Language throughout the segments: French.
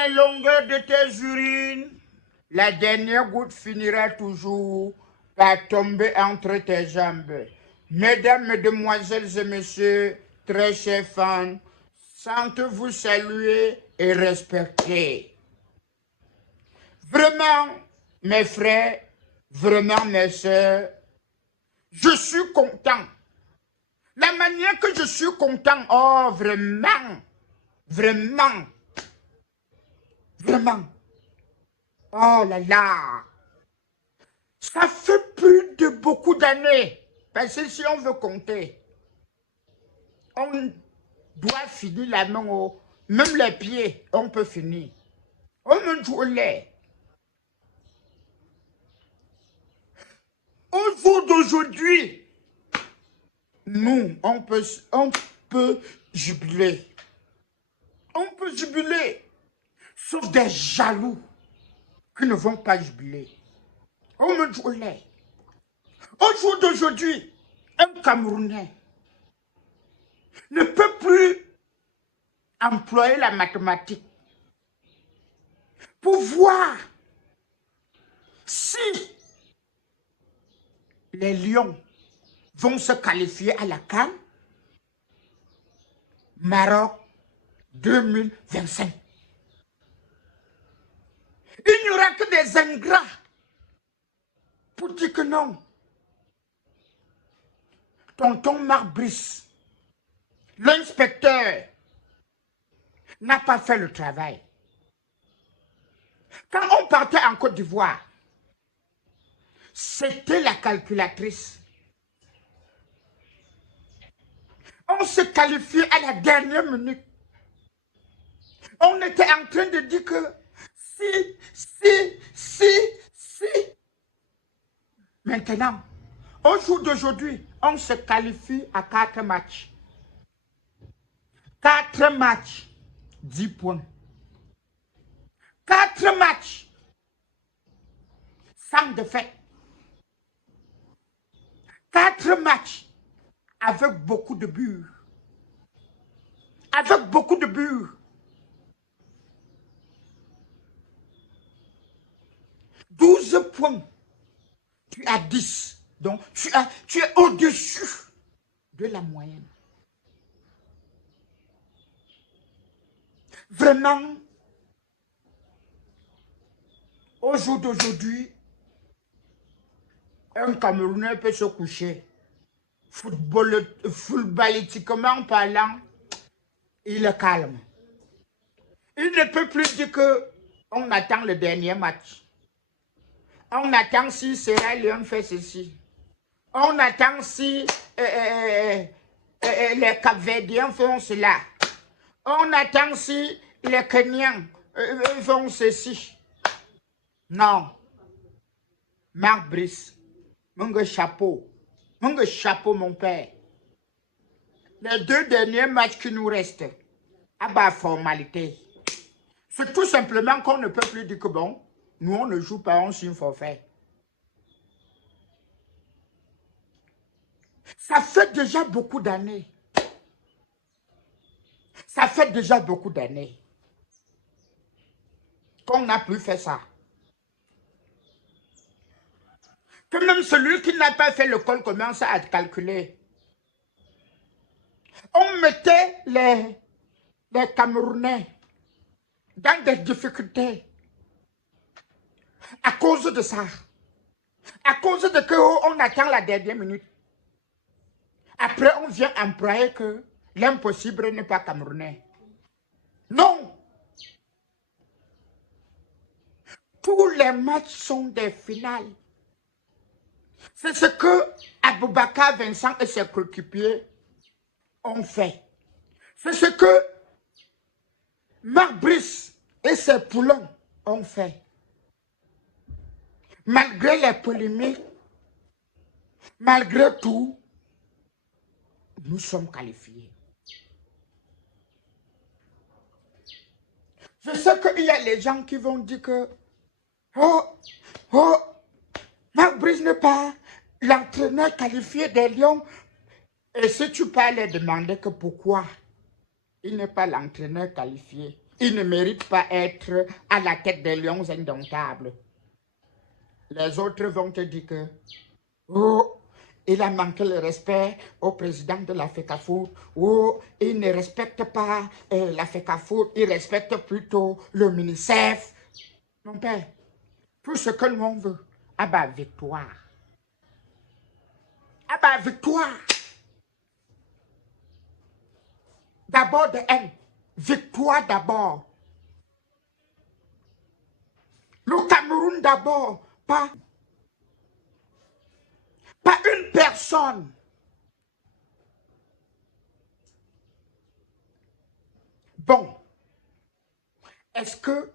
la longueur de tes urines, la dernière goutte finira toujours par tomber entre tes jambes. Mesdames, mesdemoiselles et messieurs, très chers fans, sentez-vous saluer et respecter. Vraiment, mes frères, vraiment, mes soeurs, je suis content. La manière que je suis content, oh, vraiment, vraiment, vraiment. Oh là là. Ça fait plus de beaucoup d'années. Parce que si on veut compter, on doit finir la main, même les pieds, on peut finir. On me joue l'air. Au jour d'aujourd'hui, nous, on peut jubiler. On peut jubiler. Sauf des jaloux qui ne vont pas jubiler. On me joue l'air. Au jour d'aujourd'hui, un Camerounais ne peut plus employer la mathématique pour voir si les Lions vont se qualifier à la CAN Maroc 2025. Il n'y aura que des ingrats pour dire que non. Tonton Marc Brice, l'inspecteur, n'a pas fait le travail. Quand on partait en Côte d'Ivoire, c'était la calculatrice. On se qualifiait à la dernière minute. On était en train de dire que si. Maintenant, au jour d'aujourd'hui, on se qualifie à 4 matchs. 4 matchs, 10 points. 4 matchs, sans défaite. 4 matchs, avec beaucoup de buts. Avec beaucoup de buts. 12 points. Tu as 10. Donc, tu es au-dessus de la moyenne. Vraiment, au jour d'aujourd'hui, un Camerounais peut se coucher. Footballistiquement parlant, il est calme. Il ne peut plus dire qu'on attend le dernier match. On attend si Sierra Leone fait ceci. On attend si les Capverdiens font cela. On attend si les Kenyans font ceci. Non. Marc Brice, mon chapeau. Mon chapeau, mon père. Les 2 derniers matchs qui nous restent, à bas formalité. C'est tout simplement qu'on ne peut plus dire que bon, nous on ne joue pas, on signe forfait. Ça fait déjà beaucoup d'années. Ça fait déjà beaucoup d'années qu'on n'a plus fait ça. Que même celui qui n'a pas fait l'école commence à calculer. On mettait les Camerounais dans des difficultés à cause de ça. À cause de qu'on attend la dernière minute. Après, on vient employer que l'impossible n'est pas camerounais. Non. Tous les matchs sont des finales. C'est ce que Aboubakar Vincent et ses coéquipiers ont fait. C'est ce que Marc Brice et ses poulains ont fait. Malgré les polémiques, malgré tout, nous sommes qualifiés. Je sais qu'il y a les gens qui vont dire que Marc Brice n'est pas l'entraîneur qualifié des Lions. Et si tu peux leur demander que pourquoi il n'est pas l'entraîneur qualifié, il ne mérite pas être à la tête des lions indomptables. Les autres vont te dire que, oh, il a manqué le respect au président de la FECAFOOT. Oh, il ne respecte pas la FECAFOOT, il respecte plutôt le MINICEF. Mon père, tout ce que nous on veut, ah bah victoire. Ah bah victoire. D'abord de haine. Victoire d'abord. Le Cameroun d'abord. Pas une personne. Bon. Est-ce que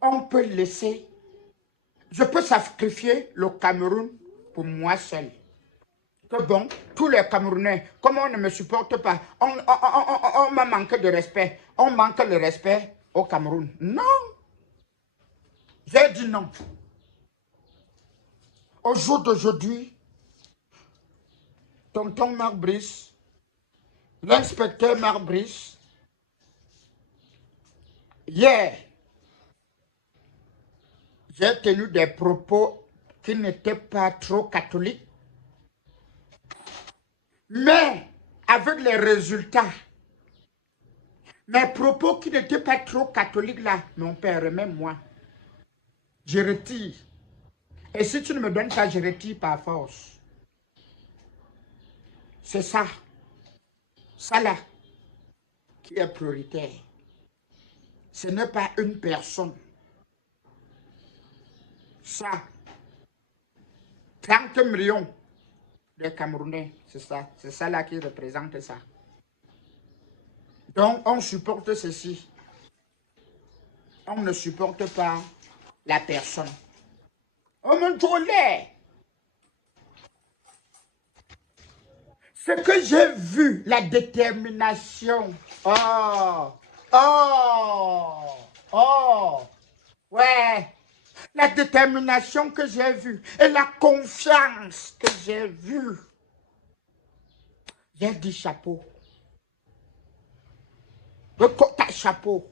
on peut laisser... Je peux sacrifier le Cameroun pour moi seul. Que bon, tous les Camerounais, comme on ne me supporte pas, on m'a manqué de respect. On manque le respect au Cameroun. Non. J'ai dit non. Au jour d'aujourd'hui, tonton Marc Brice, l'inspecteur Marc Brice, hier, j'ai tenu des propos qui n'étaient pas trop catholiques, mais avec les résultats, mes propos qui n'étaient pas trop catholiques là, mon père, même moi, je retire. Et si tu ne me donnes pas, je retire par force. C'est ça. Ça là, qui est prioritaire. Ce n'est pas une personne. Ça, 30 millions de Camerounais, c'est ça. C'est ça là qui représente ça. Donc, on supporte ceci. On ne supporte pas la personne. On me tolère. Ce que j'ai vu, la détermination. Oh, oh, oh, ouais. La détermination que j'ai vue et la confiance que j'ai vue. J'ai dit chapeau. Le quota chapeau.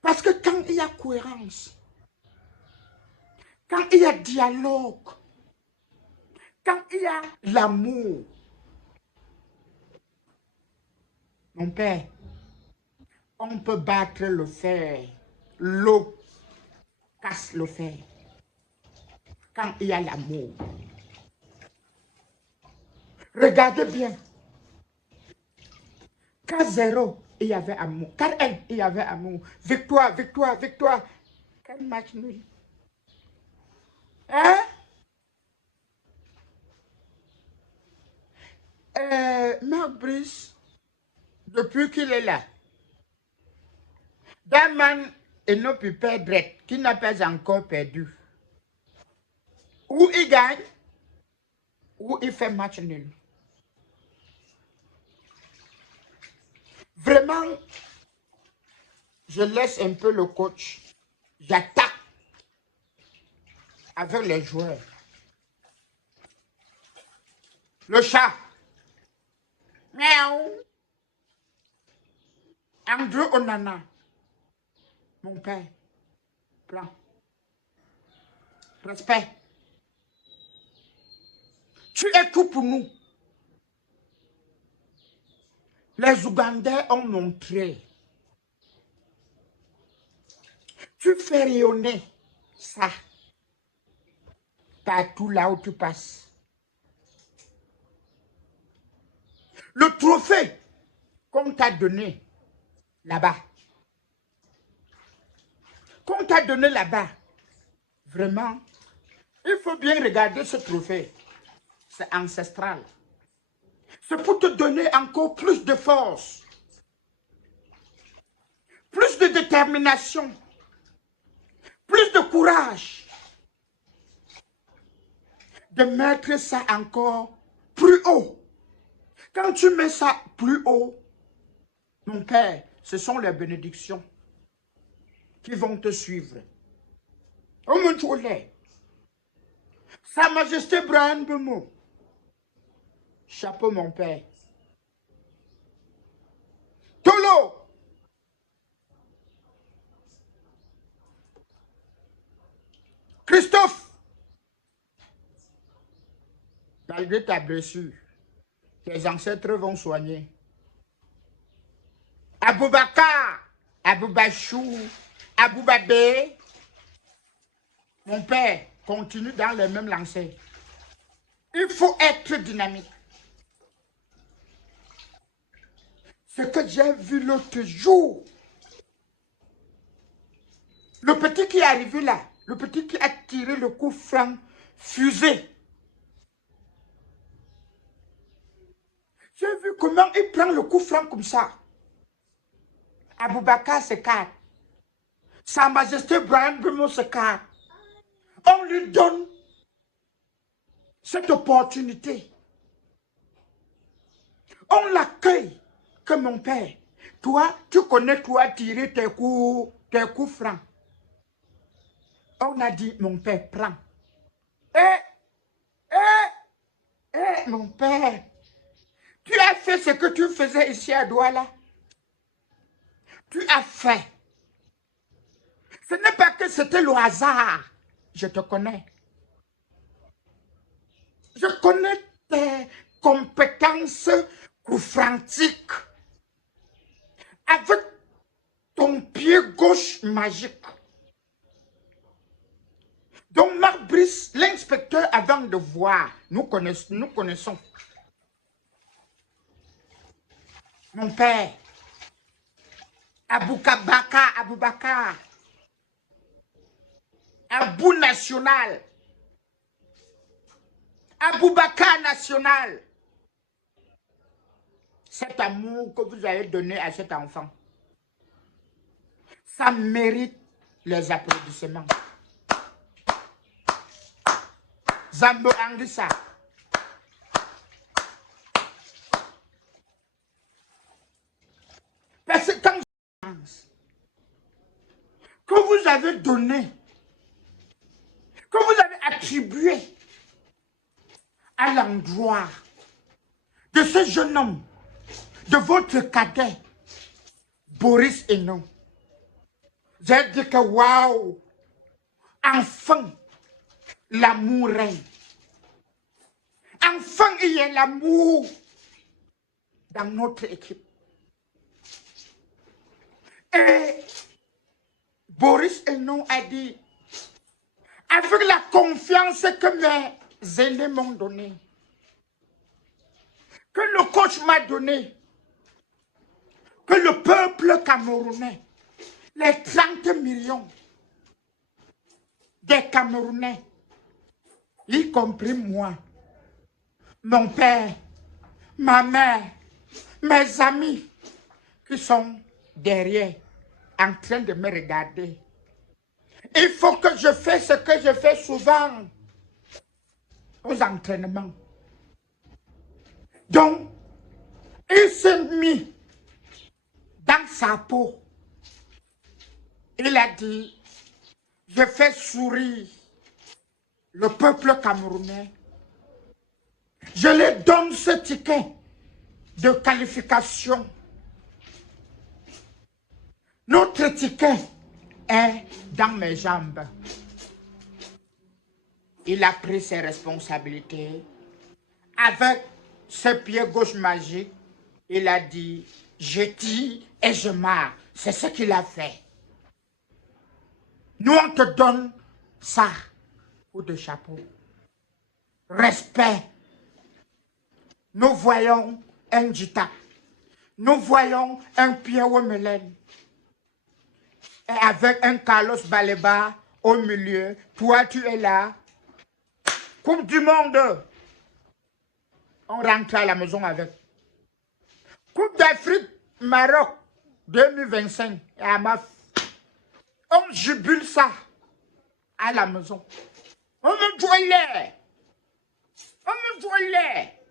Parce que quand il y a cohérence, quand il y a dialogue, quand il y a l'amour, mon père, on peut battre le fer. L'eau casse le fer. Quand il y a l'amour. Regardez bien. K0, il y avait amour. K1, il y avait amour. Victoire, victoire, victoire. Quel match nul. Hein? Marc Brice, depuis qu'il est là, Daman et nos pu perdre, qui n'a pas encore perdu. Ou il gagne, ou il fait match nul. Vraiment, je laisse un peu le coach. J'attaque avec les joueurs. Le chat. Miaou. Andrew Onana. Mon père. Plan. Respect. Tu es tout pour nous. Les Ougandais ont montré. Tu fais rayonner ça partout là où tu passes. Le trophée qu'on t'a donné là-bas, vraiment, il faut bien regarder ce trophée. C'est ancestral. C'est pour te donner encore plus de force, plus de détermination, plus de courage de mettre ça encore plus haut. Quand tu mets ça plus haut, mon père, ce sont les bénédictions qui vont te suivre. On me trouvait. Sa Majesté Brian Bemo. Chapeau, mon père. Tolo, malgré ta blessure, tes ancêtres vont soigner. Aboubakar, Aboubachou, Aboubabé, mon père continue dans les mêmes lancers. Il faut être dynamique. Ce que j'ai vu l'autre jour, le petit qui est arrivé là, le petit qui a tiré le coup franc fusée. J'ai vu comment il prend le coup franc comme ça. Aboubakar s'écarte. Sa Majesté Brian Bimo s'écarte. On lui donne cette opportunité. On l'accueille que mon père. Toi, tu connais, toi, tirer tes coups francs. On a dit, mon père, prends. Mon père, tu as fait ce que tu faisais ici à Douala. Tu as fait. Ce n'est pas que c'était le hasard. Je te connais. Je connais tes compétences coufrantiques. Avec ton pied gauche magique. Donc, Marc Brice, l'inspecteur, avant de voir, nous connaissons. Mon père, Aboubakar, Abou National, Aboubakar National. Cet amour que vous avez donné à cet enfant, ça mérite les applaudissements. Zambo Anguissa. Parce que quand je pense que vous avez donné, que vous avez attribué à l'endroit de ce jeune homme, de votre cadet, Boris Hénon, j'ai dit que waouh, enfin, l'amour règne. Enfin, il y a l'amour dans notre équipe. Et Boris Hénon a dit, avec la confiance que mes aînés m'ont donnée, que le coach m'a donné, que le peuple camerounais, les 30 millions des Camerounais, y compris moi, mon père, ma mère, mes amis qui sont derrière en train de me regarder. Il faut que je fasse ce que je fais souvent aux entraînements. Donc, il s'est mis dans sa peau. Il a dit, je fais sourire le peuple camerounais. Je lui donne ce ticket de qualification. Notre ticket est dans mes jambes. Il a pris ses responsabilités. Avec ce pied gauche magique, il a dit, je tire et je marre. C'est ce qu'il a fait. Nous, on te donne ça, coup de chapeau. Respect. Nous voyons un Jita. Nous voyons un Pierre Wemelen. Et avec un Carlos Baleba au milieu. Toi, tu es là. Coupe du monde. On rentre à la maison avec. Coupe d'Afrique, Maroc, 2025. On jubile ça à la maison. On me volait. On me volait.